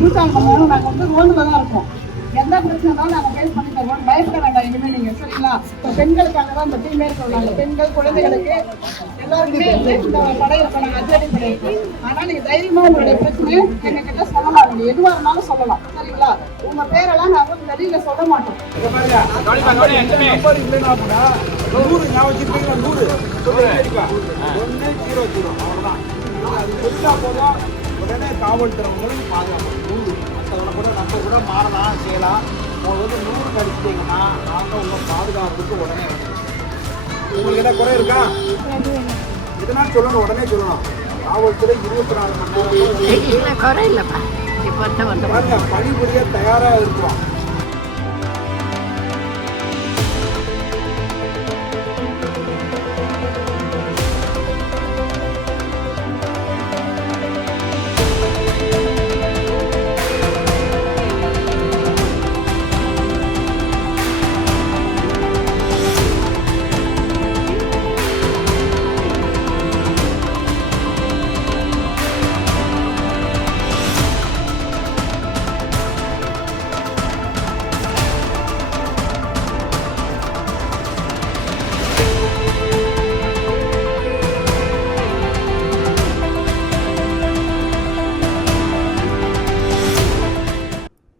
இருக்காங்க நாங்கள் ரோட்ல தான் இருக்கோம். எந்த பிரச்சனைனாலும் நாங்கள் ஃபேஸ் பண்ணி தருவோம். பயப்பட வேண்டாம் இனிமேல் நீங்கள், சரிங்களா? இப்போ பெண்களுக்காக தான் இந்த டீமே இருக்கிறாங்க. பெண்கள் குழந்தைகளுக்கு எல்லாருக்குமே இந்த படை இருப்போம். நாங்கள் அச்சடி படை இருக்கோம். ஆனால் நீங்கள் தைரியமாக உங்களுடைய பிரச்சனையை எங்ககிட்ட சொல்லலாம். நீங்கள் எதுவாக இருந்தாலும் சொல்லலாம், சரிங்களா? உங்கள் பேரெல்லாம் நாங்கள் வெளியில் சொல்ல மாட்டோம். உடனே காவல்துறைகளும் பாதுகாப்பு 100 மற்றவங்களை கூட நம்ம கூட மாறலாம் செய்யலாம். அவங்க 100 கடிச்சிட்டிங்கன்னா நாங்கள் உங்கள் பாதுகாப்புக்கு உடனே உங்களுக்கு என்ன குறை இருக்கா? இதனால் சொல்லணும், உடனே சொல்லணும். காவல்துறை 24 மணி நேரம் பணிபுரிய தயாராக இருக்கிறோம்.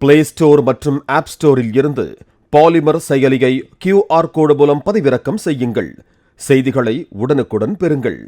பிளே ஸ்டோர் மற்றும் ஆப் ஸ்டோரில் இருந்து பாலிமர் செயலியை QR கோடு மூலம் பதிவிறக்கம் செய்யுங்கள். செய்திகளை உடனுக்குடன் பெறுங்கள்.